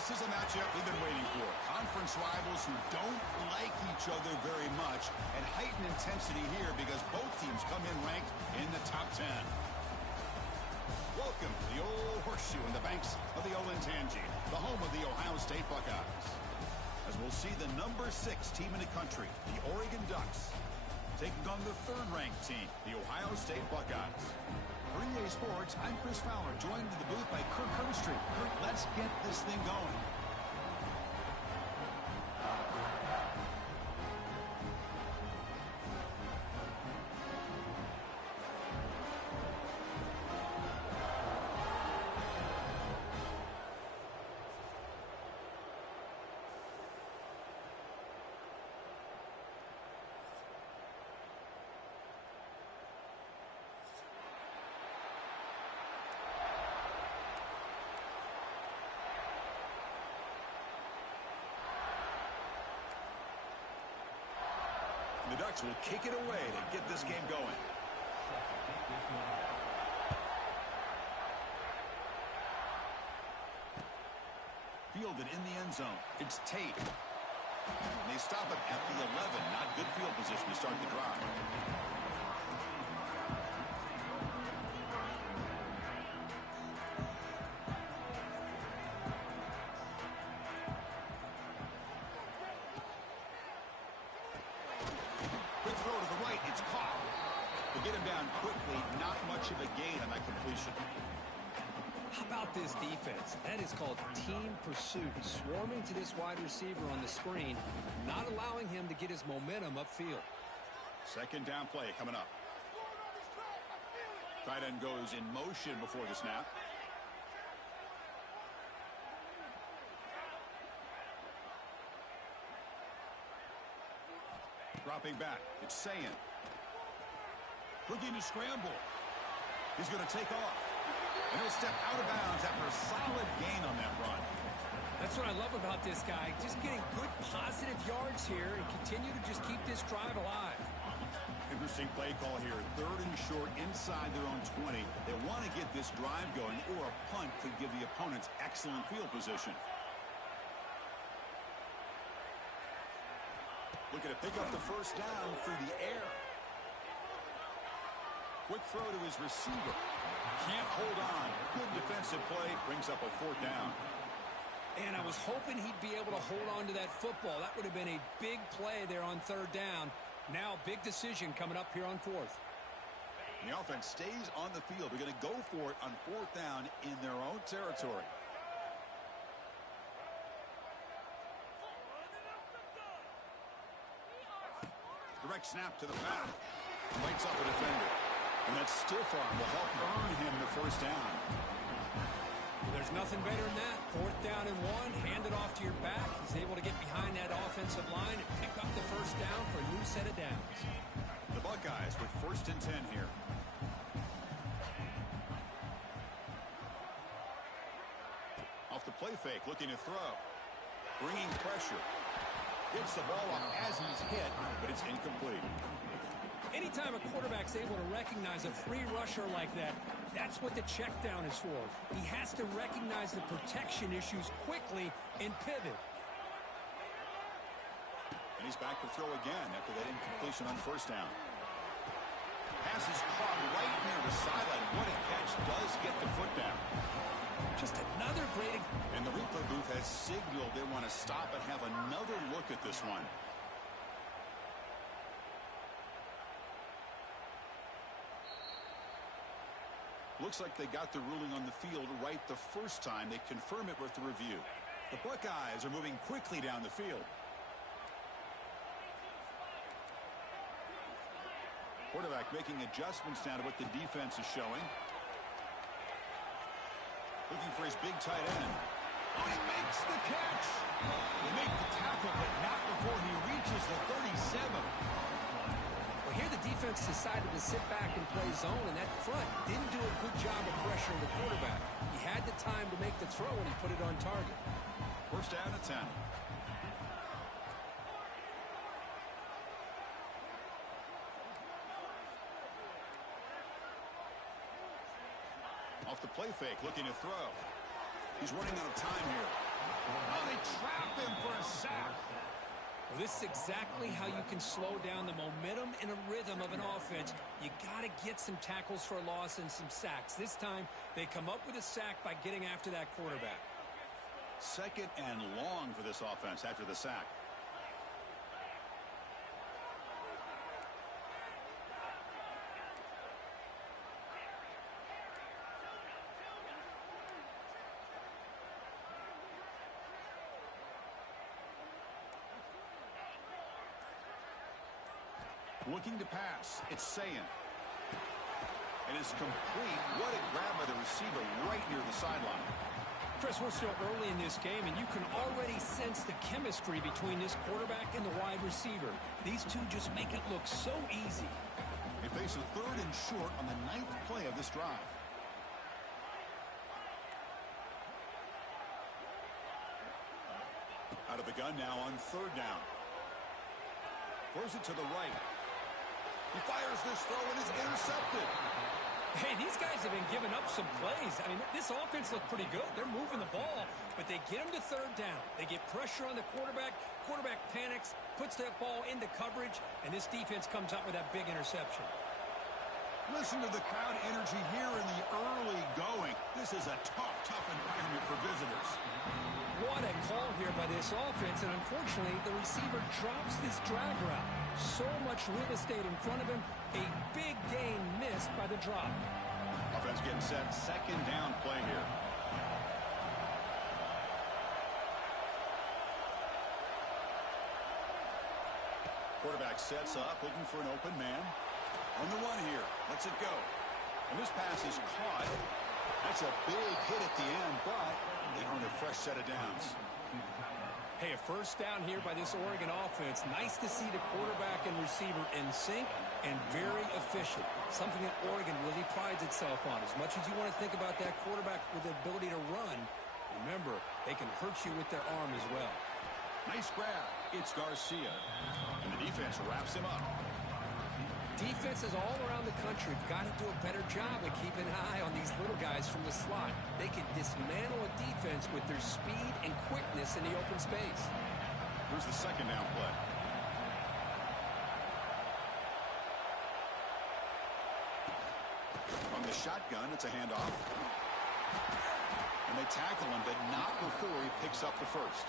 This is a matchup we've been waiting for. Conference rivals who don't like each other very much, and heightened intensity here because both teams come in ranked in the top 10. Welcome to the old horseshoe in the banks of the Olentangy, the home of the Ohio State Buckeyes. As we'll see the number 6 team in the country, the Oregon Ducks, taking on the third-ranked team, the Ohio State Buckeyes. For EA Sports, I'm Chris Fowler, joined in the booth by Kirk Herbstreit. Kirk, let's get this thing going. The Ducks will kick it away to get this game going. Fielded in the end zone. It's Tate. And they stop it at the 11. Not good field position to start the drive. It's caught. To get him down quickly, not much of a gain on that completion. How about this defense? That is called team pursuit. Swarming to this wide receiver on the screen, not allowing him to get his momentum upfield. Second down play coming up. Tight end goes in motion before the snap. Dropping back. It's Sayin. Looking to scramble. He's going to take off. And he'll step out of bounds after a solid gain on that run. That's what I love about this guy. Just getting good positive yards here and continue to just keep this drive alive. Interesting play call here. 3rd and short inside their own 20. They want to get this drive going, or a punt could give the opponents excellent field position. Looking to pick up the first down through the air. Quick throw to his receiver. Can't hold on. Good defensive play. Brings up a 4th down. And I was hoping he'd be able to hold on to that football. That would have been a big play there on 3rd down. Now big decision coming up here on 4th. The offense stays on the field. They're going to go for it on 4th down in their own territory. Direct snap to the back. Lights up a defender. And that stiff arm will help earn him the first down. Well, there's nothing better than that. 4th down and 1. Hand it off to your back. He's able to get behind that offensive line and pick up the first down for a new set of downs. The Buckeyes with 1st and 10 here. Off the play fake, looking to throw. Bringing pressure. Gets the ball off as he's hit, but it's incomplete. Anytime a quarterback's able to recognize a free rusher like that, that's what the check down is for. He has to recognize the protection issues quickly and pivot. And he's back to throw again after that incompletion on 1st down. Pass is caught right near the sideline. What a catch. Does get the foot down. Just another great... And the replay booth has signaled they want to stop and have another look at this one. Looks like they got the ruling on the field right the first time. They confirm it with the review. The Buckeyes are moving quickly down the field. Quarterback making adjustments now to what the defense is showing. Looking for his big tight end. Oh, he makes the catch. They make the tackle, but not before he reaches the 37. Well, here the defense decided to sit back and play zone, and that front didn't do a good job of pressuring the quarterback. He had the time to make the throw, and he put it on target. 1st down and 10. Off the play fake, looking to throw. He's running out of time here. Oh, they trap him for a sack. Well, this is exactly how you can slow down the momentum and a rhythm of an offense. You got to get some tackles for a loss and some sacks. This time, they come up with a sack by getting after that quarterback. Second and long for this offense after the sack. Looking to pass. It's Sayin. And it's complete. What a grab by the receiver right near the sideline. Chris, we're still early in this game, and you can already sense the chemistry between this quarterback and the wide receiver. These two just make it look so easy. They face a third and short on the 9th play of this drive. Out of the gun now on third down. Throws it to the right. He fires this throw and is intercepted. Hey, these guys have been giving up some plays. I mean, this offense looked pretty good. They're moving the ball, but they get him to third down. They get pressure on the quarterback. Quarterback panics, puts that ball into coverage, and this defense comes up with that big interception. Listen to the crowd energy here in the early going. This is a tough environment for visitors. What a call here by this offense, and unfortunately, the receiver drops this drag route. So much real estate in front of him. A big gain missed by the drop. Offense getting set. Second down play here. Quarterback sets up, looking for an open man. On the run here. Lets it go. And this pass is caught. That's a big hit at the end, but they earn a fresh set of downs. Hey, a first down here by this Oregon offense. Nice to see the quarterback and receiver in sync and very efficient. Something that Oregon really prides itself on. As much as you want to think about that quarterback with the ability to run, remember, they can hurt you with their arm as well. Nice grab. It's Garcia. And the defense wraps him up. Defenses all around the country have got to do a better job of keeping an eye on these little guys from the slot. They can dismantle a defense with their speed and quickness in the open space. Here's the second down play. From the shotgun, it's a handoff. And they tackle him, but not before he picks up the first.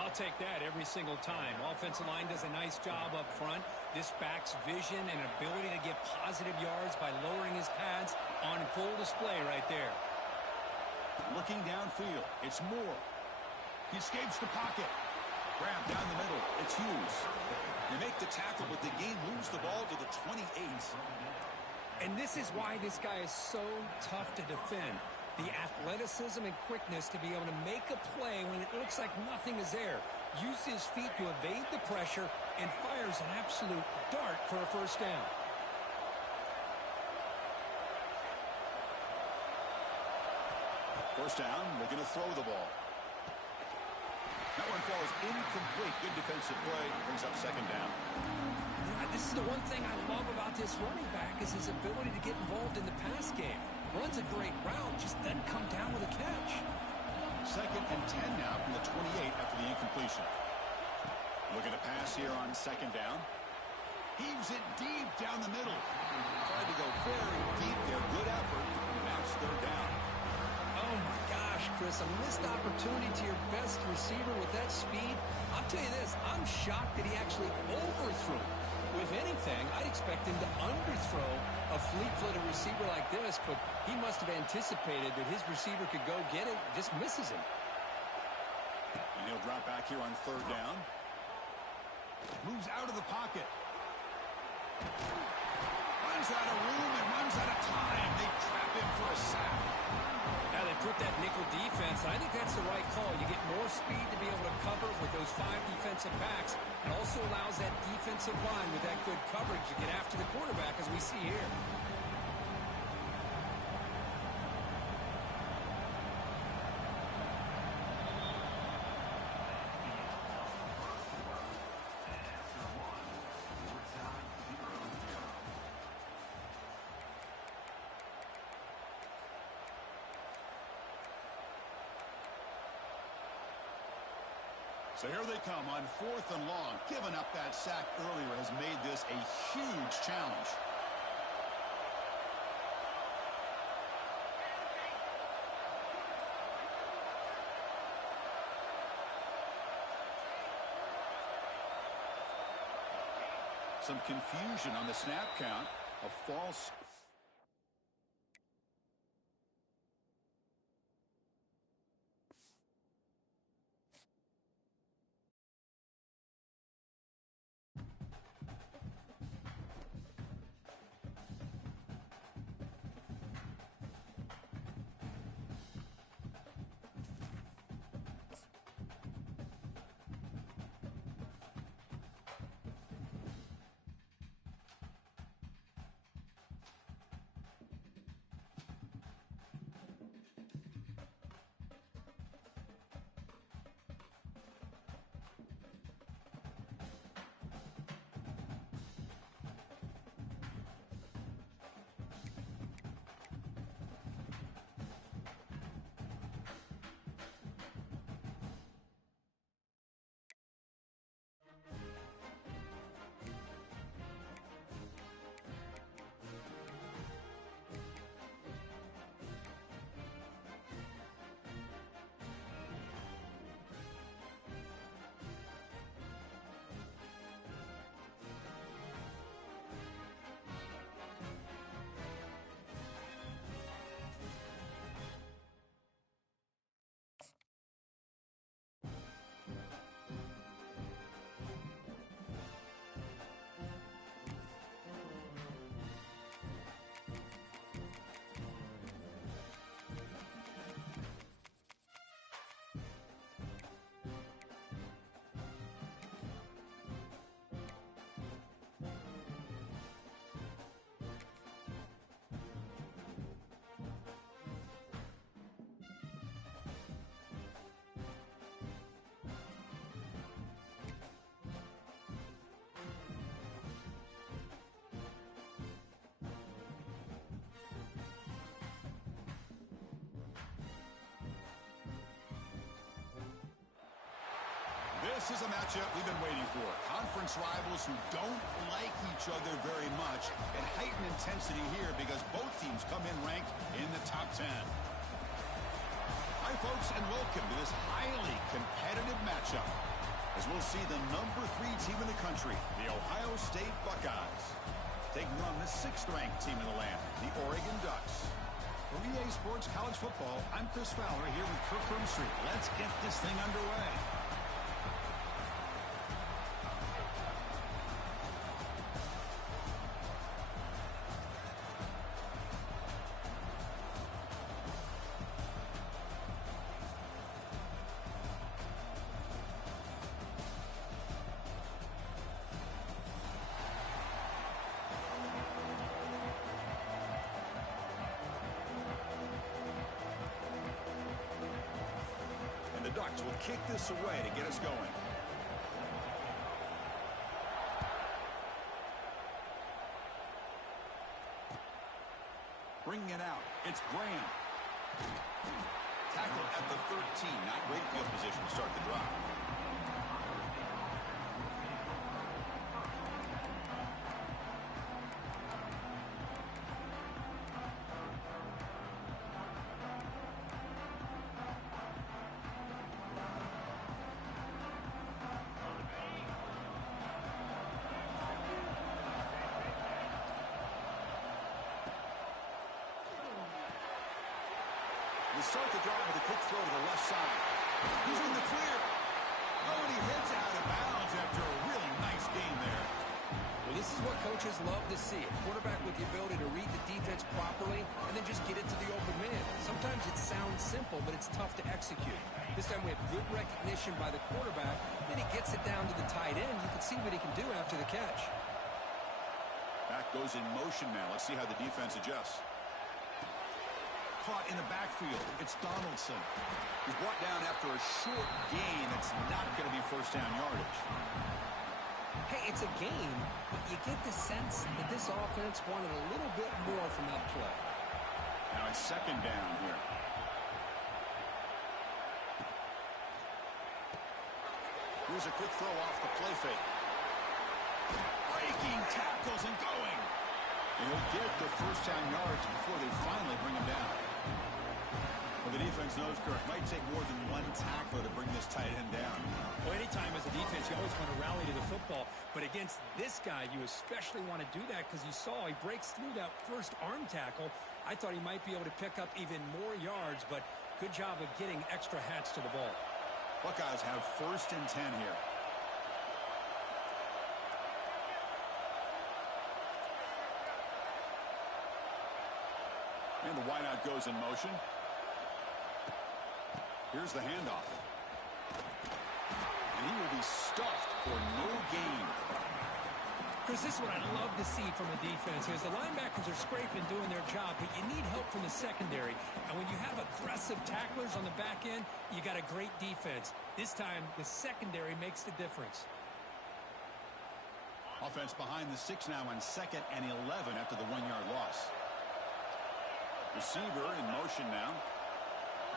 I'll take that every single time. Offensive line does a nice job up front. This back's vision and ability to get positive yards by lowering his pads on full display right there. Looking downfield, it's Moore. He escapes the pocket. Grab down the middle, it's Hughes. They make the tackle, but the game moves the ball to the 28. And this is why this guy is so tough to defend. The athleticism and quickness to be able to make a play when it looks like nothing is there. Use his feet to evade the pressure and fires an absolute dart for a first down. First down, looking to throw the ball. That one falls incomplete. Good defensive play. Brings up second down. This is the one thing I love about this running back is his ability to get involved in the pass game. Runs a great route, just doesn't come down with a catch. Second and 10 now from the 28 after the incompletion. Looking to pass here on second down. Heaves it deep down the middle. Tried to go very deep there. Good effort. Now it's third down. Oh my gosh, Chris, a missed opportunity to your best receiver with that speed. I'll tell you this, I'm shocked that he actually overthrew. If anything, I'd expect him to underthrow a fleet-footed receiver like this, but he must have anticipated that his receiver could go get it, just misses him. And he'll drop back here on third down. Moves out of the pocket. Runs out of room and runs out of time. They trap him for a sack. Now they put that nickel defense, and I think that's the right call. You get more speed to be able to cover with those 5 defensive backs. It also allows that defensive line with that good coverage to get after the quarterback, as we see here. So here they come on 4th and long. Giving up that sack earlier has made this a huge challenge. Some confusion on the snap count. A false. This is a matchup we've been waiting for. Conference rivals who don't like each other very much, and heightened intensity here because both teams come in ranked in the top 10. Hi, folks, and welcome to this highly competitive matchup as we'll see the number 3 team in the country, the Ohio State Buckeyes, taking on the 6th-ranked team in the land, the Oregon Ducks. For EA Sports College Football, I'm Chris Fowler here with Kirk Broomstreet. Let's get this thing underway. Ducks will kick this away to get us going. Bringing it out. It's Graham. Tackle at the 13. Not great field position to start the drive. Start the drive with a quick throw to the left side. He's in the clear. Oh, and he heads out of bounds after a really nice game there. Well, this is what coaches love to see. A quarterback with the ability to read the defense properly and then just get it to the open man. Sometimes it sounds simple, but it's tough to execute. This time we have good recognition by the quarterback. Then he gets it down to the tight end. You can see what he can do after the catch. Back goes in motion now. Let's see how the defense adjusts. Caught in the backfield. It's Donaldson. He's brought down after a short gain. It's not going to be first down yardage. Hey, it's a game, but you get the sense that this offense wanted a little bit more from that play. Now it's 2nd down here. Here's a quick throw off the play fake. Breaking tackles and going. And he'll get the first down yards before they finally bring him down. Well, the defense knows, Kirk, might take more than one tackler to bring this tight end down. Well, anytime as a defense, you always want to rally to the football. But against this guy, you especially want to do that because you saw he breaks through that first arm tackle. I thought he might be able to pick up even more yards, but good job of getting extra hats to the ball. Buckeyes have 1st and 10 here. And the wideout goes in motion. Here's the handoff. And he will be stuffed for no gain. Chris, this is what I love to see from a defense is the linebackers are scraping doing their job, but you need help from the secondary. And when you have aggressive tacklers on the back end, you got a great defense. This time, the secondary makes the difference. Offense behind the 6 now on 2nd and 11 after the 1-yard loss. Receiver in motion now.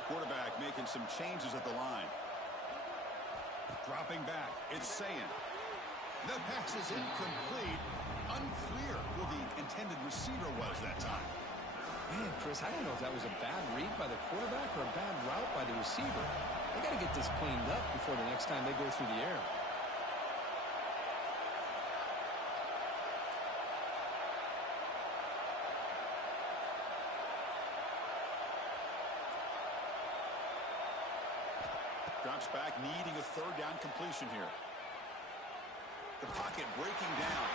Quarterback making some changes at the line. Dropping back. It's Sayin. The pass is incomplete. Unclear who the intended receiver was that time. Man, Chris, I don't know if that was a bad read by the quarterback or a bad route by the receiver. They got to get this cleaned up before the next time they go through the air. Drops back, needing a 3rd down completion here. The pocket breaking down.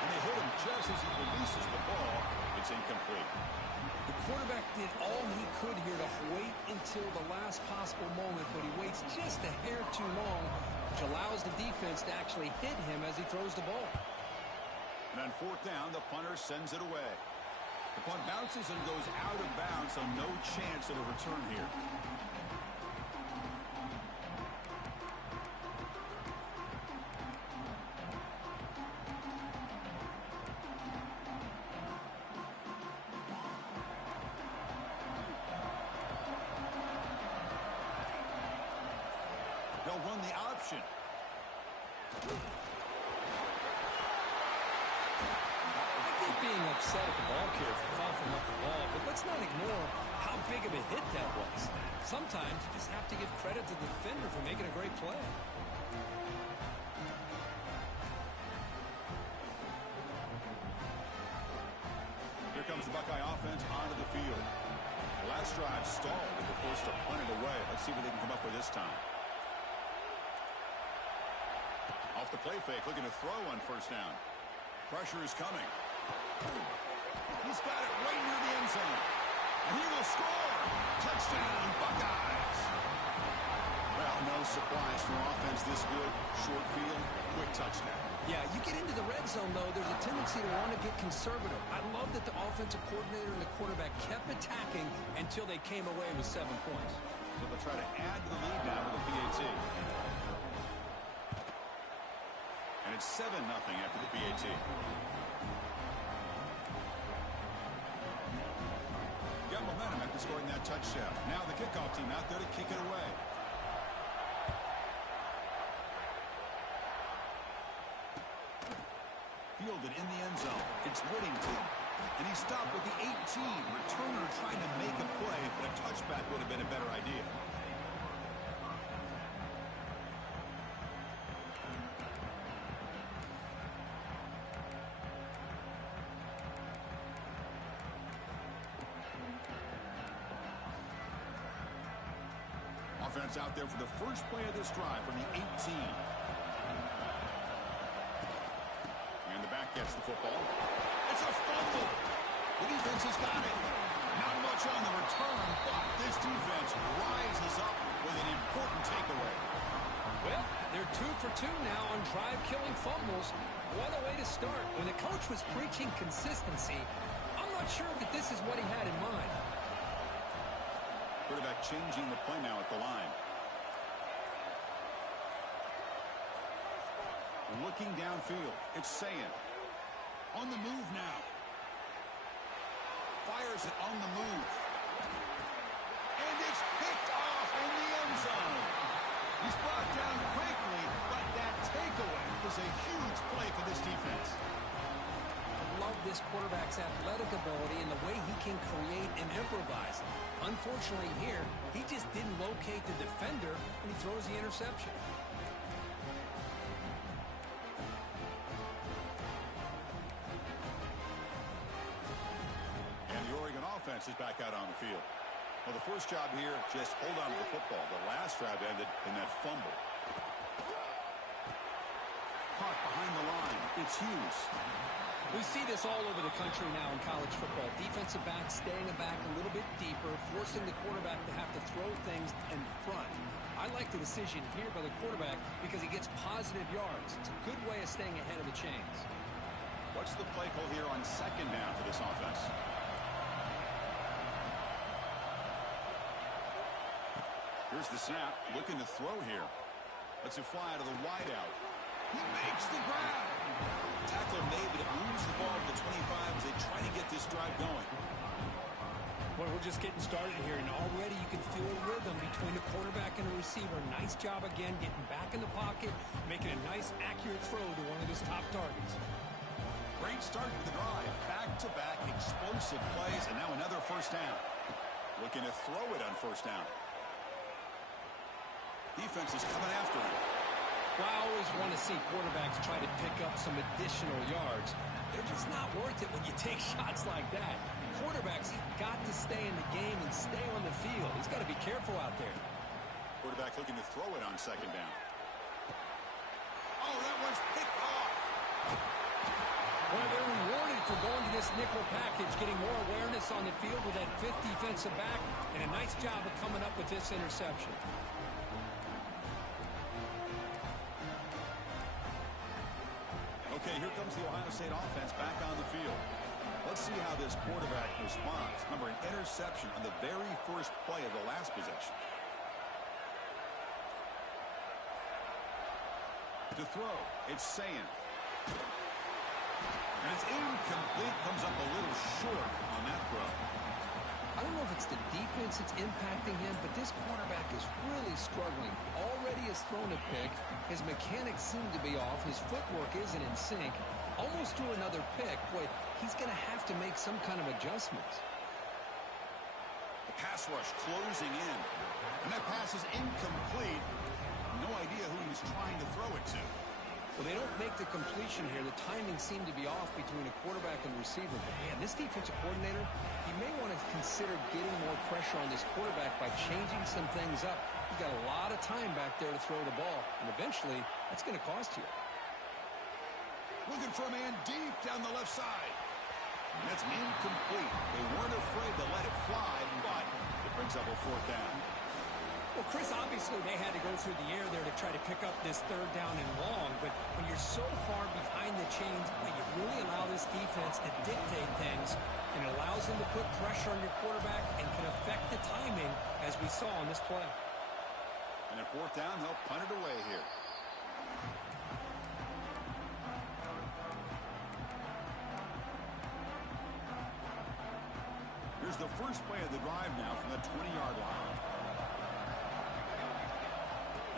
And they hit him just as he releases the ball. It's incomplete. The quarterback did all he could here to wait until the last possible moment, but he waits just a hair too long, which allows the defense to actually hit him as he throws the ball. And on 4th down, the punter sends it away. The punt bounces and goes out of bounds, so no chance of a return here. They'll run the option. I get being upset at the ball carrier for coughing up the ball, but let's not ignore how big of a hit that was. Sometimes you just have to give credit to the defender for making a great play. Here comes the Buckeye offense onto the field. The last drive stalled and they're forced to punt it away. Let's see what they can come up with this time. Off the play fake, looking to throw on 1st down. Pressure is coming. He's got it right near the end zone. And he will score. Touchdown, Buckeyes. Well, no surprise for offense this good. Short field, quick touchdown. Yeah, you get into the red zone, though, there's a tendency to want to get conservative. I love that the offensive coordinator and the quarterback kept attacking until they came away with 7 points. So they'll try to add to the lead now with a PAT. And it's 7-0 after the PAT. Got momentum after scoring that touchdown. Now the kickoff team out there to kick it away. Fielded in the end zone. It's Whittington. And he stopped with the 18. Returner trying to make a play, but a touchback would have been a better idea. Offense out there for the first play of this drive from the 18. And the back gets the football. It's a fumble. The defense has got it. Not much on the return, but this defense rises up with an important takeaway. Well, they're 2 for 2 now on drive-killing fumbles. What a way to start. When the coach was preaching consistency, I'm not sure that this is what he had in mind. Quarterback changing the play now at the line. Looking downfield. It's Sayin. On the move now. Fires it on the move. And it's picked off in the end zone. He's brought down quickly, but that takeaway was a huge play for this defense. I love this quarterback's athletic ability and the way he can create and improvise. Unfortunately here, he just didn't locate the defender and he throws the interception. And the Oregon offense is back out on the field. Well, the first job here, just hold on to the football. The last drive ended in that fumble. Caught behind the line. It's Hughes. We see this all over the country now in college football. Defensive backs staying back a little bit deeper, forcing the quarterback to have to throw things in front. I like the decision here by the quarterback because he gets positive yards. It's a good way of staying ahead of the chains. What's the play call here on second down for this offense? Here's the snap, looking to throw here. Lets it fly out of the wideout. He makes the grab. Tackler made, but it moves the ball to the 25 as they try to get this drive going. Well, we're just getting started here, and already you can feel a rhythm between the quarterback and the receiver. Nice job again, getting back in the pocket, making a nice, accurate throw to one of his top targets. Great start to the drive. Back-to-back explosive plays, and now another first down. Looking to throw it on first down. Defense is coming after him. Well, I always want to see quarterbacks try to pick up some additional yards. They're just not worth it when you take shots like that. Quarterbacks have got to stay in the game and stay on the field. He's got to be careful out there. Quarterback looking to throw it on second down. Oh, that one's picked off. Well, they're rewarded for going to this nickel package, getting more awareness on the field with that fifth defensive back, and a nice job of coming up with this interception. Okay, here comes the Ohio State offense back on the field. Let's see how this quarterback responds. Remember, an interception on the very first play of the last possession. To throw, it's Sayin. And it's incomplete, comes up a little short on that throw. I don't know if it's the defense that's impacting him, but this quarterback is really struggling. Already has thrown a pick. His mechanics seem to be off. His footwork isn't in sync. Almost threw another pick. Boy, he's going to have to make some kind of adjustments. The pass rush closing in. And that pass is incomplete. No idea who he was trying to throw it to. Well, they don't make the completion here. The timing seemed to be off between a quarterback and receiver. But, man, this defensive coordinator, he may want to consider getting more pressure on this quarterback by changing some things up. He's got a lot of time back there to throw the ball, and eventually that's going to cost you. Looking for a man deep down the left side. And that's incomplete. They weren't afraid to let it fly, but it brings up a fourth down. Well, Chris, obviously they had to go through the air there to try to pick up this third down and long, but when you're so far behind the chains, you really allow this defense to dictate things, and it allows them to put pressure on your quarterback and can affect the timing, as we saw on this play. And at fourth down, they'll punt it away here. Here's the first play of the drive now from the 20-yard line.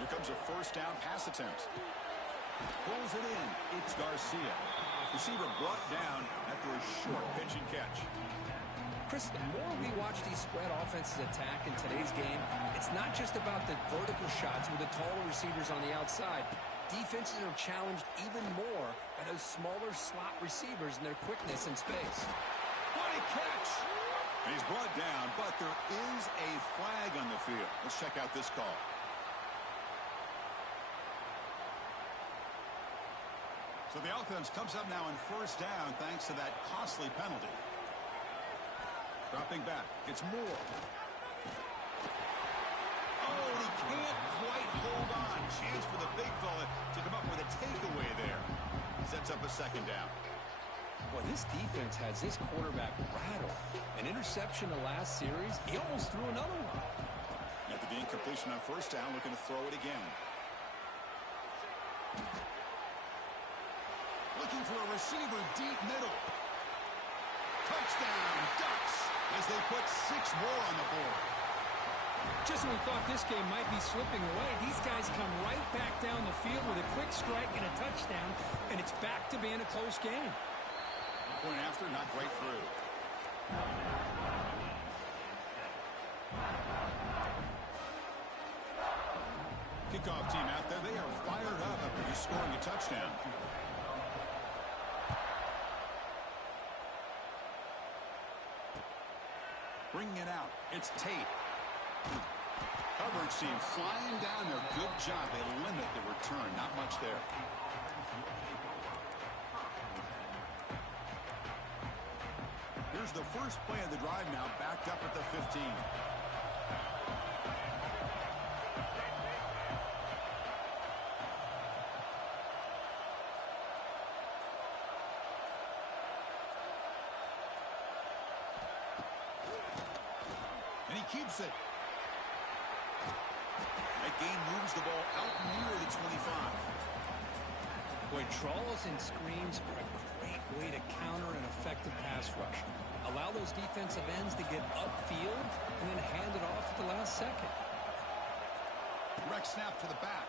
Here comes a first down pass attempt. Pulls it in. It's Garcia. Receiver brought down after a short pitch and catch. Chris, the more we watch these spread offenses attack in today's game, it's not just about the vertical shots with the taller receivers on the outside. Defenses are challenged even more by those smaller slot receivers and their quickness in space. What a catch! And he's brought down, but there is a flag on the field. Let's check out this call. So the offense comes up now on first down thanks to that costly penalty. Dropping back. It's Moore. Oh, he can't quite hold on. Chance for the big fella to come up with a takeaway there. Sets up a second down. Boy, this defense has this quarterback rattled. An interception the last series. He almost threw another one. After the incompletion on first down, looking to throw it again. Looking for a receiver deep middle. Touchdown, Ducks, as they put 6 more on the board. Just when we thought this game might be slipping away, these guys come right back down the field with a quick strike and a touchdown, and it's back to being a close game. Point after, not right through. Kickoff team out there. They are fired up after just scoring a touchdown. Bringing it out. It's Tate. Coverage team flying down there. Good job. They limit the return. Not much there. Here's the first play of the drive now, backed up at the 15. And he keeps it. That gain moves the ball out near the 25. Boy, draws and screens are a great way to counter an effective pass rush. Allow those defensive ends to get upfield and then hand it off at the last second. Direct snap to the back.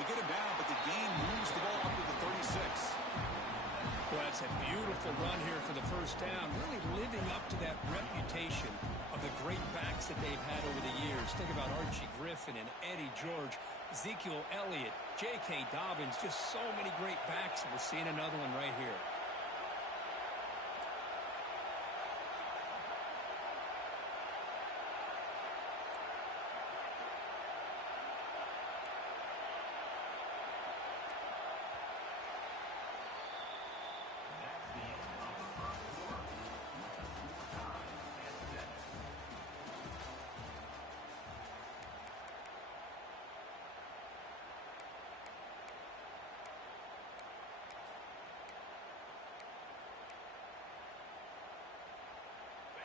They get him down, but the gain moves the ball up to the 36. Well, that's a beautiful run here for the first down, really living up to that reputation of the great backs that they've had over the years. Think about Archie Griffin and Eddie George, Ezekiel Elliott, J.K. Dobbins, just so many great backs, and we're seeing another one right here.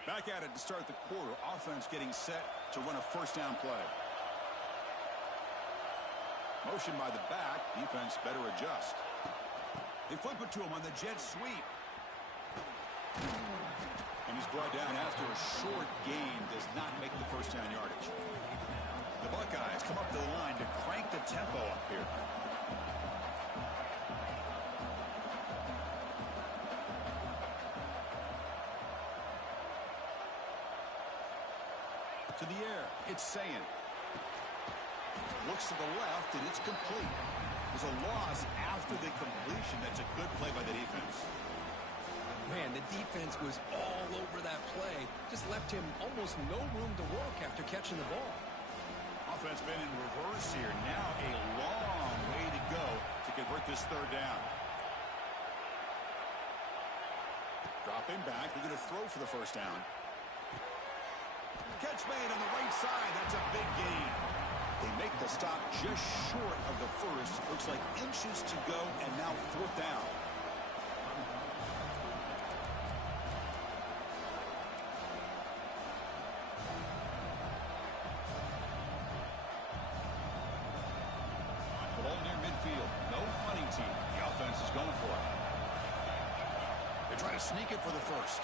Back at it to start the quarter. Offense getting set to run a first down play. Motion by the back. Defense better adjust. They flip it to him on the jet sweep. And he's brought down after a short gain. Does not make the first down yardage. The Buckeyes come up to the line to crank the tempo up here. To the air, it's Sayin. Looks to the left, and it's complete. There's a loss after the completion. That's a good play by the defense. Man, the defense was all over that play. Just left him almost no room to work after catching the ball. Offense been in reverse here. Now a long way to go to convert this third down. Dropping back. They're going to throw for the first down. Catch made on the right side. That's a big gain. They make the stop just short of the first. Looks like inches to go, and now fourth down. The ball near midfield. No punting team. The offense is going for it. They try to sneak it for the first.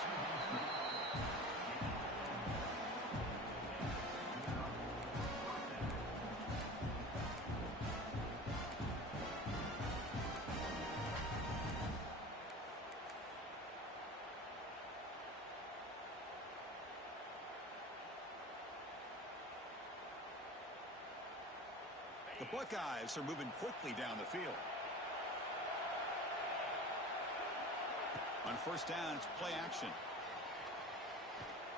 The Buckeyes are moving quickly down the field. On first down, it's play action.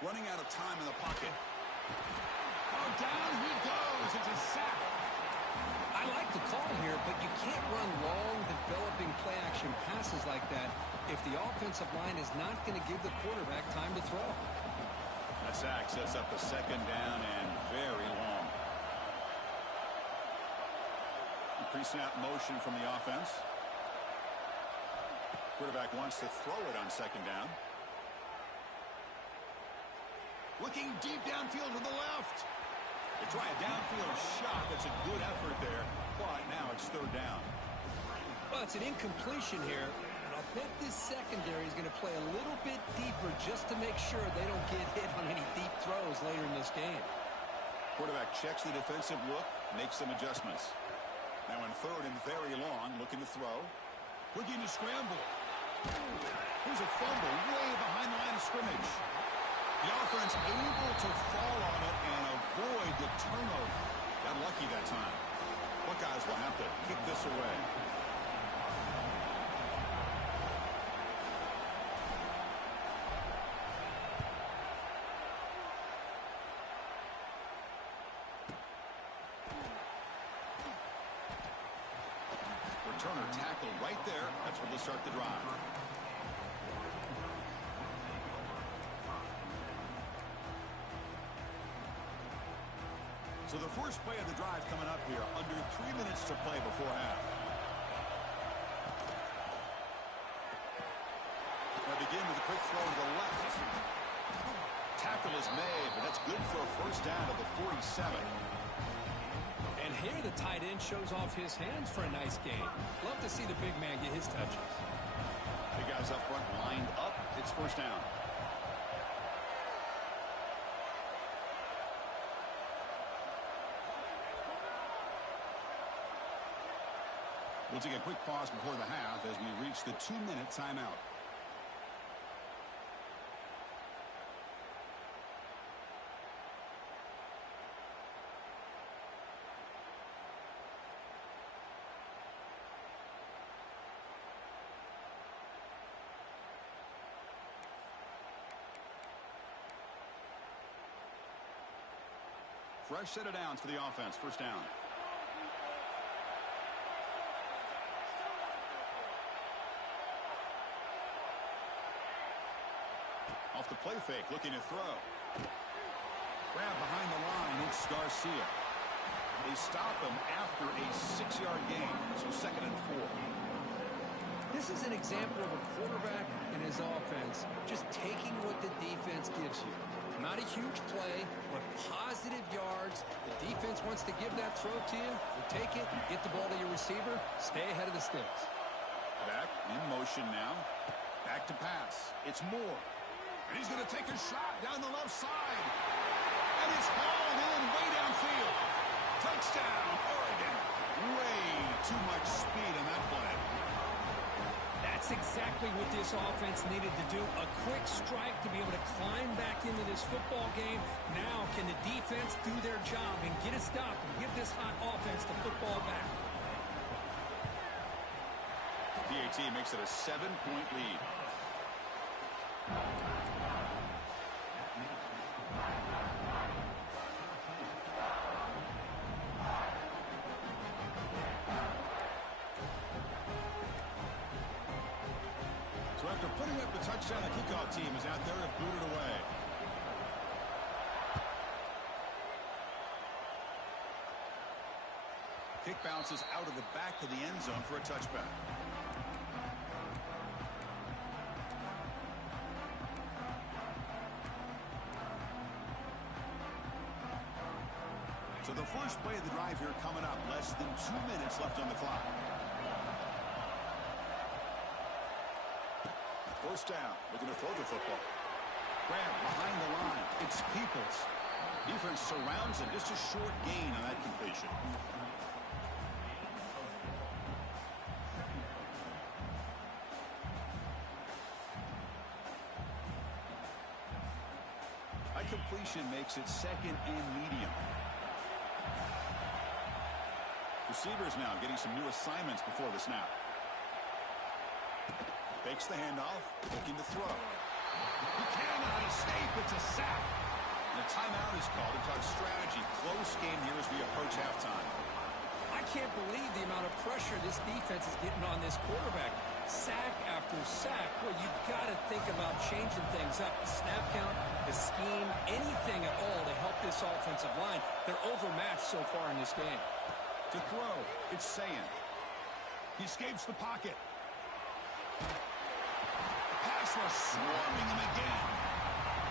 Running out of time in the pocket. Oh, down he goes. It's a sack. I like the call here, but you can't run long, developing play-action passes like that if the offensive line is not going to give the quarterback time to throw. That sack sets up a second down and very long. Pre-snap motion from the offense. Quarterback wants to throw it on second down. Looking deep downfield to the left. They try a downfield shot. That's a good effort there, but now it's third down. Well, it's an incompletion here, and I'll bet this secondary is going to play a little bit deeper just to make sure they don't get hit on any deep throws later in this game. Quarterback checks the defensive look, makes some adjustments. Now in third and very long, looking to throw. Looking to scramble. Here's a fumble way behind the line of scrimmage. The offense able to fall on it and avoid the turnover. Got lucky that time. Buckeyes will have to kick this away. Returner tackle right there. That's where they'll start the drive. So the first play of the drive coming up here. Under 3 minutes to play before half. They begin with a quick throw to the left. Tackle is made, but that's good for a first down at the 47. And here the tight end shows off his hands for a nice game. Love to see the big man get his touches. The guys up front lined up. It's first down. We'll take a quick pause before the half as we reach the 2-minute timeout. Fresh set of downs for the offense. First down. Off the play fake, looking to throw. Grab behind the line, it's Garcia. They stop him after a 6-yard gain, so 2nd and 4. This is an example of a quarterback and his offense just taking what the defense gives you. Not a huge play, but positive yards. The defense wants to give that throw to you. You take it, get the ball to your receiver, stay ahead of the sticks. Back in motion now. Back to pass. It's Moore. And he's going to take a shot down the left side. And it's hauled in way downfield. Touchdown, Oregon. Way too much speed in that play. That's exactly what this offense needed to do. A quick strike to be able to climb back into this football game. Now can the defense do their job and get a stop and give this hot offense the football back? PAT makes it a 7-point lead. So after putting up the touchdown, the kickoff team is out there to boot it away. Kick bounces out of the back of the end zone for a touchback. So the first play of the drive here coming up. Less than 2 minutes left on the clock. First down. Looking to throw the football. Grab behind the line. It's Peoples. Defense surrounds him. Just a short gain on that completion. That completion makes it 2nd and medium. Receivers now getting some new assignments before the snap. Fakes the handoff, looking to throw. He cannot escape. It's a sack. And a timeout is called to talk strategy. Close game here as we approach halftime. I can't believe the amount of pressure this defense is getting on this quarterback. Sack after sack. Well, you've got to think about changing things up. The snap count, the scheme, anything at all to help this offensive line. They're overmatched so far in this game. To throw, it's Sayan. He escapes the pocket. Pass rush swarming him again.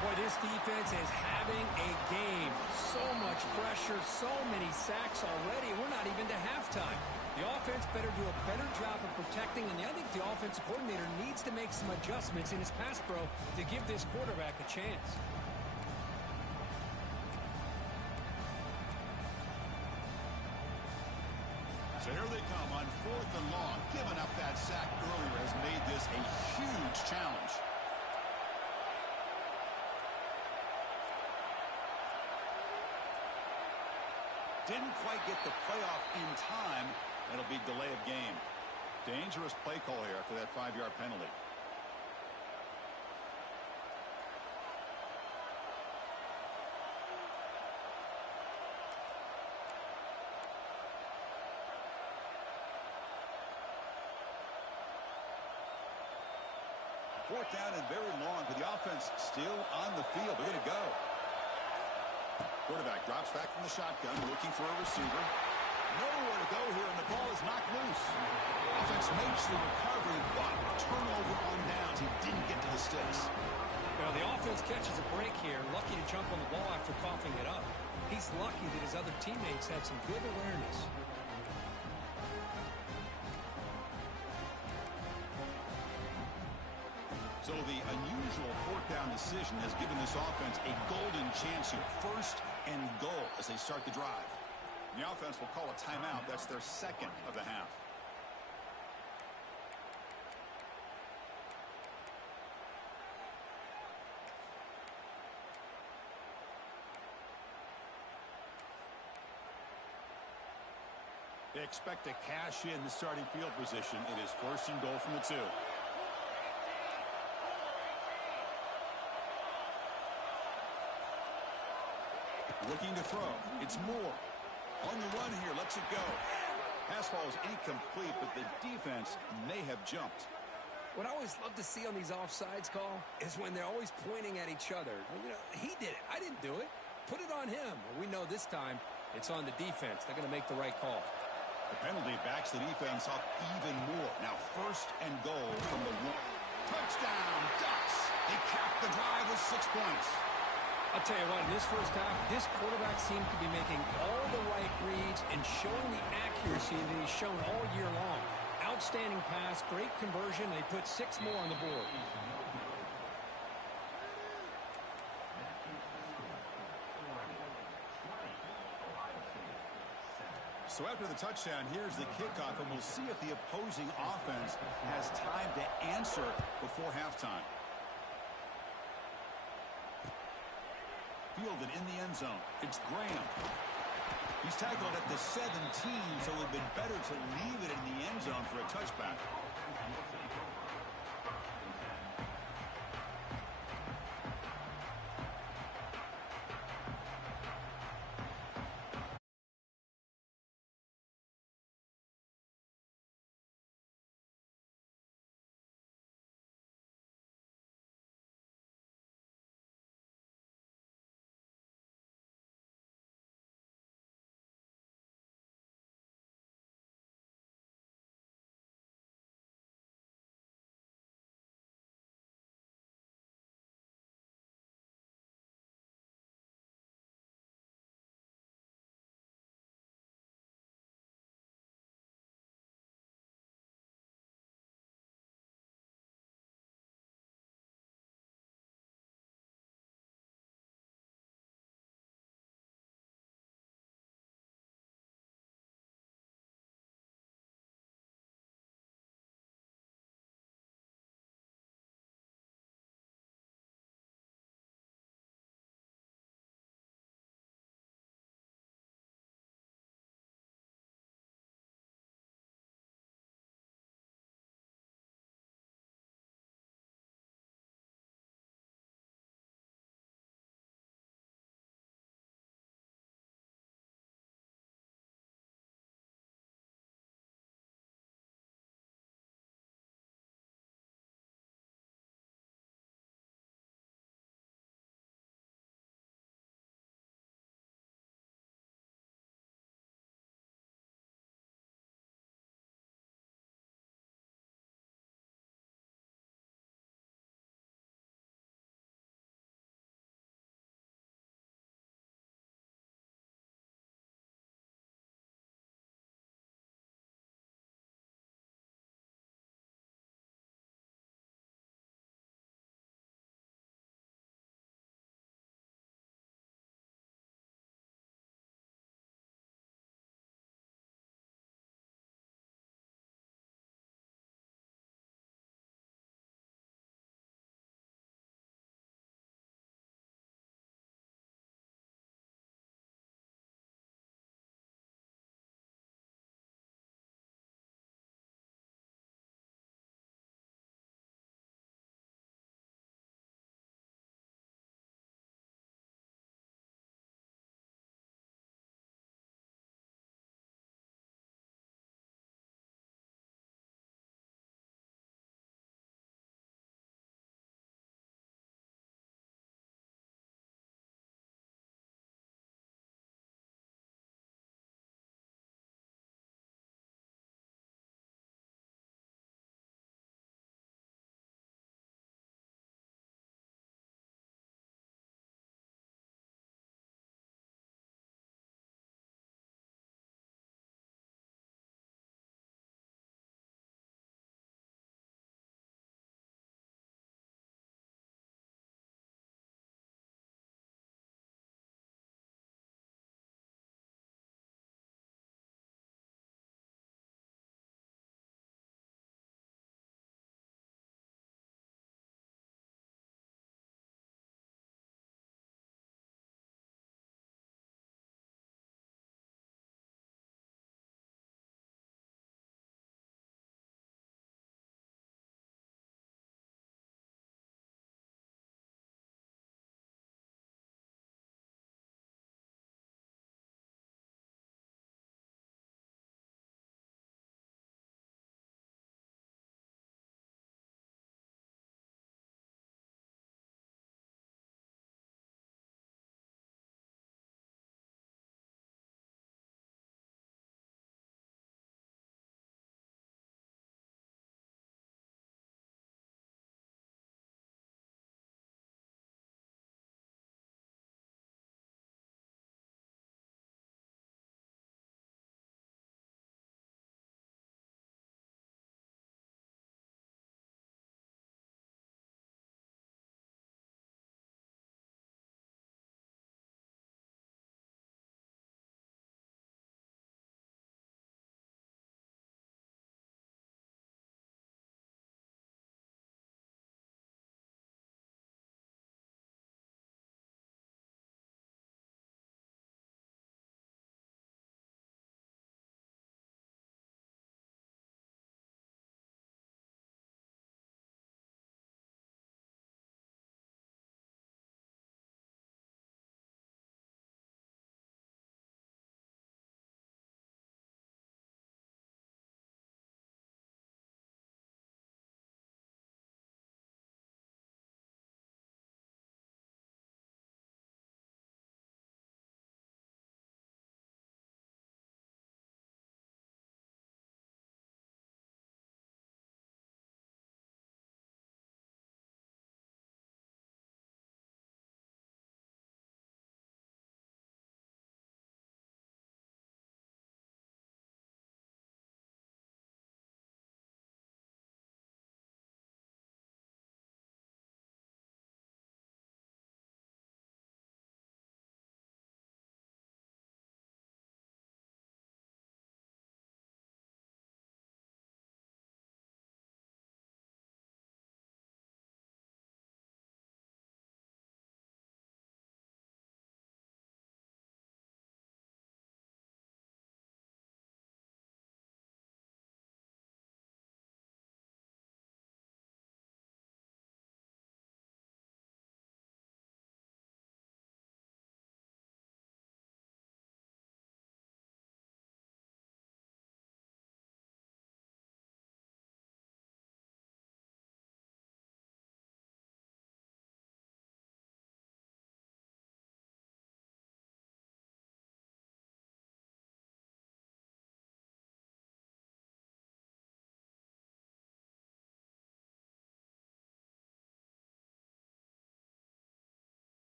Boy, this defense is having a game. So much pressure, so many sacks already. We're not even to halftime. The offense better do a better job of protecting, and I think the offensive coordinator needs to make some adjustments in his pass pro to give this quarterback a chance. So here they come on 4th and long. Giving up that sack earlier has made this a huge challenge. Didn't quite get the playoff in time. That'll be delay of game. Dangerous play call here after that 5-yard penalty. Fourth down and very long, but the offense still on the field. They're going to go. Quarterback drops back from the shotgun, looking for a receiver. Nowhere to go here, and the ball is knocked loose. Offense makes the recovery, but turnover on downs. He didn't get to the sticks. Well, the offense catches a break here. Lucky to jump on the ball after coughing it up. He's lucky that his other teammates had some good awareness. So the unusual 4th down decision has given this offense a golden chance here. 1st and goal as they start the drive. The offense will call a timeout. That's their 2nd of the half. They expect to cash in the starting field position. It is 1st and goal from the 2. Looking to throw. It's Moore. On the run here. Lets it go. Pass ball is incomplete, but the defense may have jumped. What I always love to see on these offsides call is when they're always pointing at each other. You know, he did it. I didn't do it. Put it on him. Well, we know this time it's on the defense. They're going to make the right call. The penalty backs the defense up even more. Now 1st and goal from the 1. Touchdown, Ducks. They cap the drive with 6 points. I'll tell you what, in this first half, this quarterback seemed to be making all the right reads and showing the accuracy that he's shown all year long. Outstanding pass, great conversion. They put 6 more on the board. So after the touchdown, here's the kickoff, and we'll see if the opposing offense has time to answer before halftime. Fielded in the end zone. It's Graham. He's tackled at the 17, so it would have been better to leave it in the end zone for a touchback.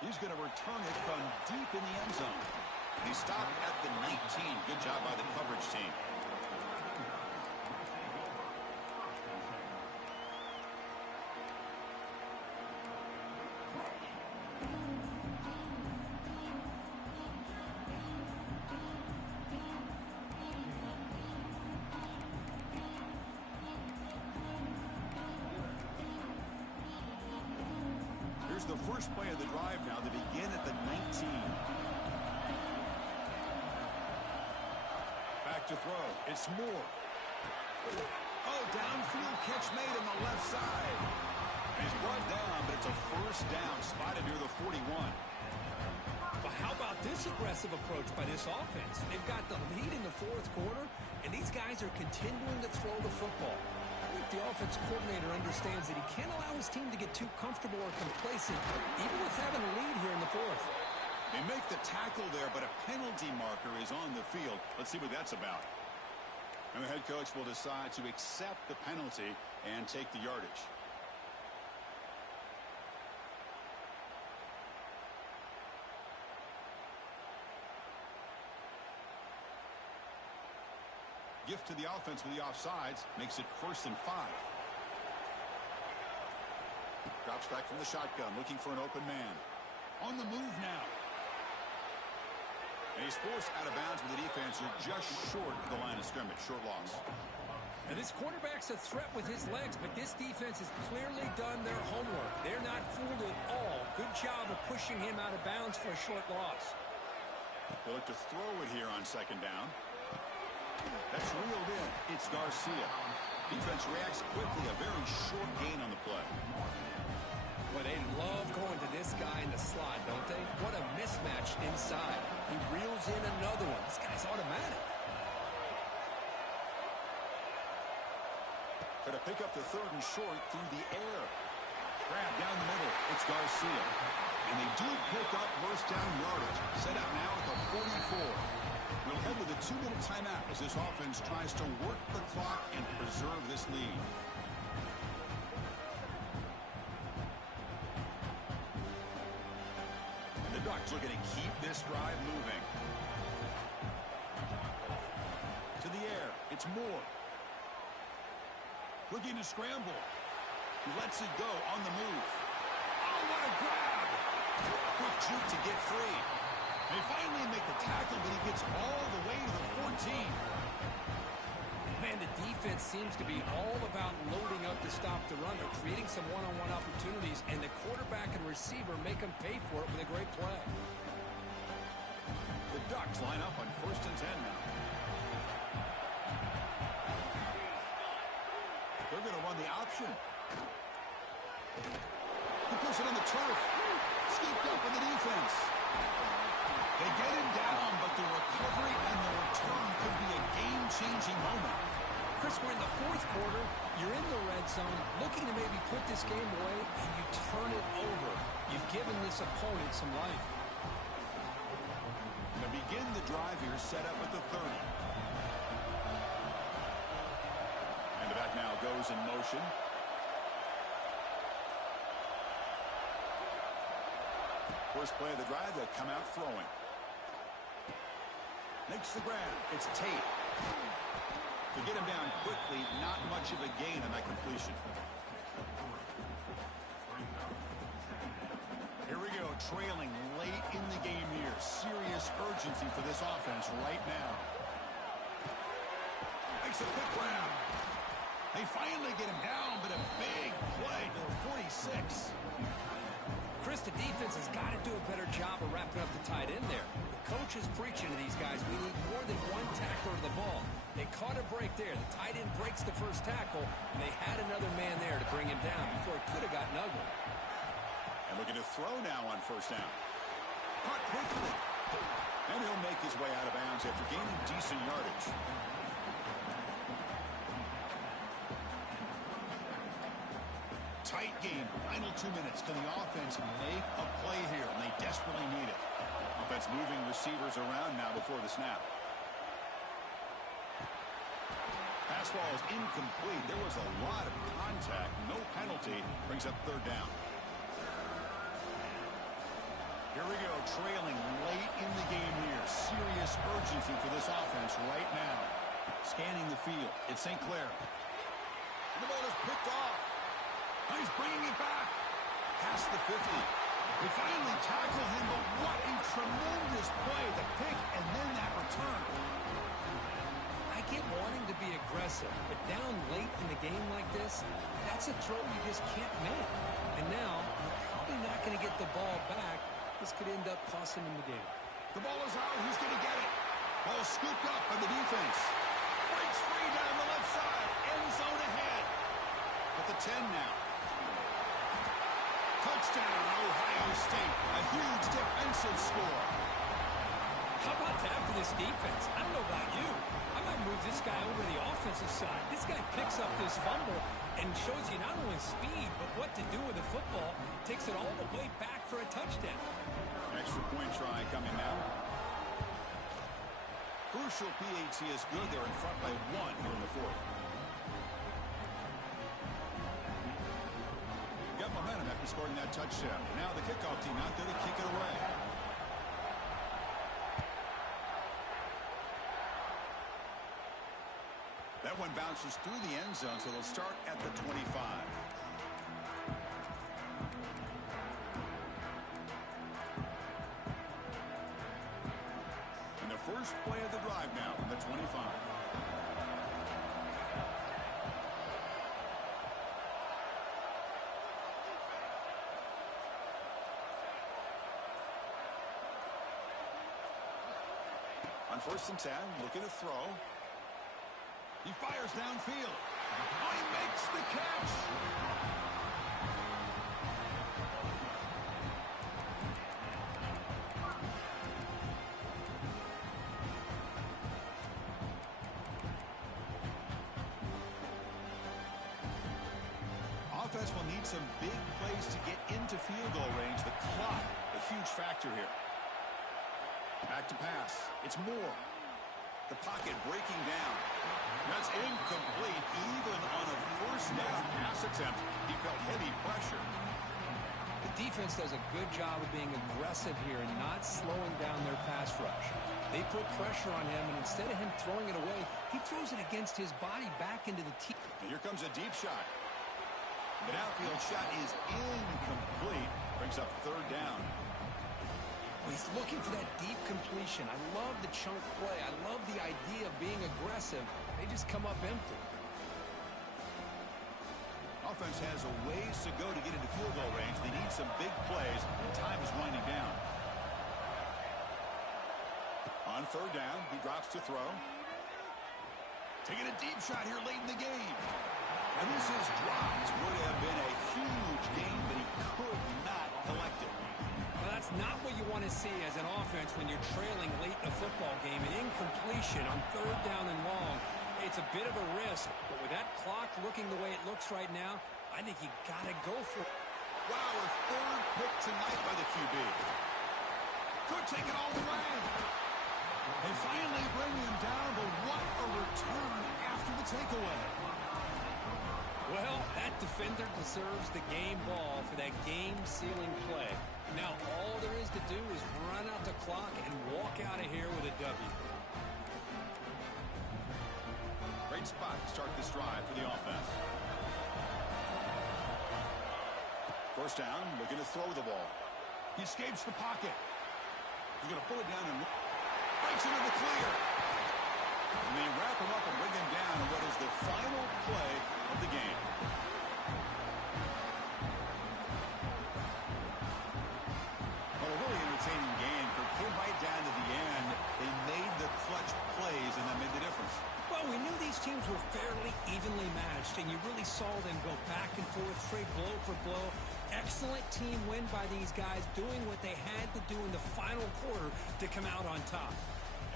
He's going to return it from deep in the end zone. He stopped at the 19. Good job by the coverage team. Here's the first play of the drive now. They begin at the 19. Back to throw. It's Moore. Oh, downfield catch made on the left side. And he's brought down, but it's a first down, spotted near the 41. But how about this aggressive approach by this offense? They've got the lead in the fourth quarter, and these guys are continuing to throw the football. I think the offense coordinator understands that he can't allow his team to get too comfortable or complacent, even with having a lead here in the fourth. They make the tackle there, but a penalty marker is on the field. Let's see what that's about. And the head coach will decide to accept the penalty and take the yardage. Gift to the offense with the offsides makes it 1st and 5. Drops back from the shotgun, looking for an open man. On the move now. And he's forced out of bounds with the defense. You're just short of the line of scrimmage. Short loss. And this quarterback's a threat with his legs, but this defense has clearly done their homework. They're not fooled at all. Good job of pushing him out of bounds for a short loss. They'll look to throw it here on 2nd down. That's reeled in. It's Garcia. Defense reacts quickly. A very short gain on the play. Well, they love going to this guy in the slot, don't they? What a mismatch inside. He reels in another one. This guy's automatic. Try to pick up the 3rd and short through the air. Grab down the middle. It's Garcia. And they do pick up first down yardage. Set out now at the 44. We'll head with a 2-minute timeout as this offense tries to work the clock and preserve this lead. And the Ducks looking to keep this drive moving. To the air. It's Moore. Looking to scramble. He lets it go on the move. Oh, what a grab! Quick juke to get free. They finally make the tackle, but he gets all the way to the 14. Man, the defense seems to be all about loading up to stop the run. They're creating some one-on-one opportunities, and the quarterback and receiver make them pay for it with a great play. The Ducks line up on 1st and 10 now. They're going to run the option. He puts it on the turf. Scooped up in the defense. They get him down, but the recovery and the return could be a game-changing moment. Chris, we're in the fourth quarter. You're in the red zone, looking to maybe put this game away, and you turn it over. You've given this opponent some life. To begin the drive here, set up at the 30. And the back now goes in motion. First play of the drive, they come out throwing. Makes the grab. It's Tate. To get him down quickly, not much of a gain on that completion. Here we go, trailing late in the game here. Serious urgency for this offense right now. Makes a quick grab. They finally get him down, but a big play to the 46. Chris, the defense has got to do a better job of wrapping up the tight end there. The coach is preaching to these guys, we need more than one tackler to the ball. They caught a break there. The tight end breaks the first tackle, and they had another man there to bring him down before it could have gotten ugly. And looking to throw now on 1st down. Caught quickly. And he'll make his way out of bounds after gaining decent yardage. Tight game. Final 2 minutes. Can the offense make a play here? And they desperately need it. Offense moving receivers around now before the snap. Pass ball is incomplete. There was a lot of contact. No penalty. Brings up 3rd down. are trailing late in the game here. Serious urgency for this offense right now. Scanning the field. It's St. Clair. The ball is picked off. He's bringing it back. Past the 50. They finally tackle him, but what a tremendous play. The pick and then that return. I get wanting to be aggressive, but down late in the game like this, that's a throw you just can't make. And now, you're probably not going to get the ball back. This could end up costing him the game. The ball is out. Who's going to get it? Ball scooped up by the defense. Breaks free down the left side. End zone ahead. At the 10 now. Touchdown, Ohio State. A huge defensive score. How about that for this defense? I don't know about you. I might move this guy over to the offensive side. This guy picks up this fumble and shows you not only speed, but what to do with the football. Takes it all the way back for a touchdown. Extra point try coming now. Crucial PAT is good. They're in front by 1 here in the 4th. Got momentum after scoring that touchdown. Now the kickoff team out there to kick it away. That one bounces through the end zone, so they'll start at the 25. And the first play of the drive now from the 25. On 1st and 10, looking to throw. He fires downfield. Oh, he makes the catch. Offense will need some big plays to get into field goal range. The clock, a huge factor here. Back to pass. It's Moore. The pocket breaking down. That's incomplete. Even on a 1st down pass attempt, he felt heavy pressure. The defense does a good job of being aggressive here and not slowing down their pass rush. They put pressure on him, and instead of him throwing it away, he throws it against his body back into the team. Here comes a deep shot. The downfield shot is incomplete. Brings up 3rd down. He's looking for that deep completion. I love the chunk play. I love the idea of being aggressive. They just come up empty. Offense has a ways to go to get into field goal range. They need some big plays, and time is winding down. On 3rd down, he drops to throw. Taking a deep shot here late in the game. And this is dropped. Would have been a huge game, but he could not collect it. Well, that's not what you want to see as an offense when you're trailing late in a football game. An incompletion on 3rd down and long. It's a bit of a risk, but with that clock looking the way it looks right now, I think you got to go for it. Wow, a 3rd pick tonight by the QB. Could take it all the way. They finally bring him down, but what a return after the takeaway. Well, that defender deserves the game ball for that game-sealing play. Now all there is to do is run out the clock and walk out of here with a W. Great spot to start this drive for the offense. 1st down, looking to throw the ball. He escapes the pocket. He's going to pull it down and breaks into the clear. And they wrap him up and bring him down in what is the final play of the game. Well, a really entertaining game. Came right down to the end. They made the clutch plays, and that made the difference. Well, we knew these teams were fairly evenly matched, and you really saw them go back and forth, trade blow for blow. Excellent team win by these guys, doing what they had to do in the final quarter to come out on top.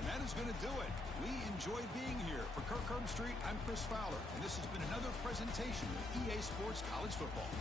And that is going to do it. We enjoyed being here. For Kirk Herbstreit, I'm Chris Fowler, and this has been another presentation of EA Sports College Football.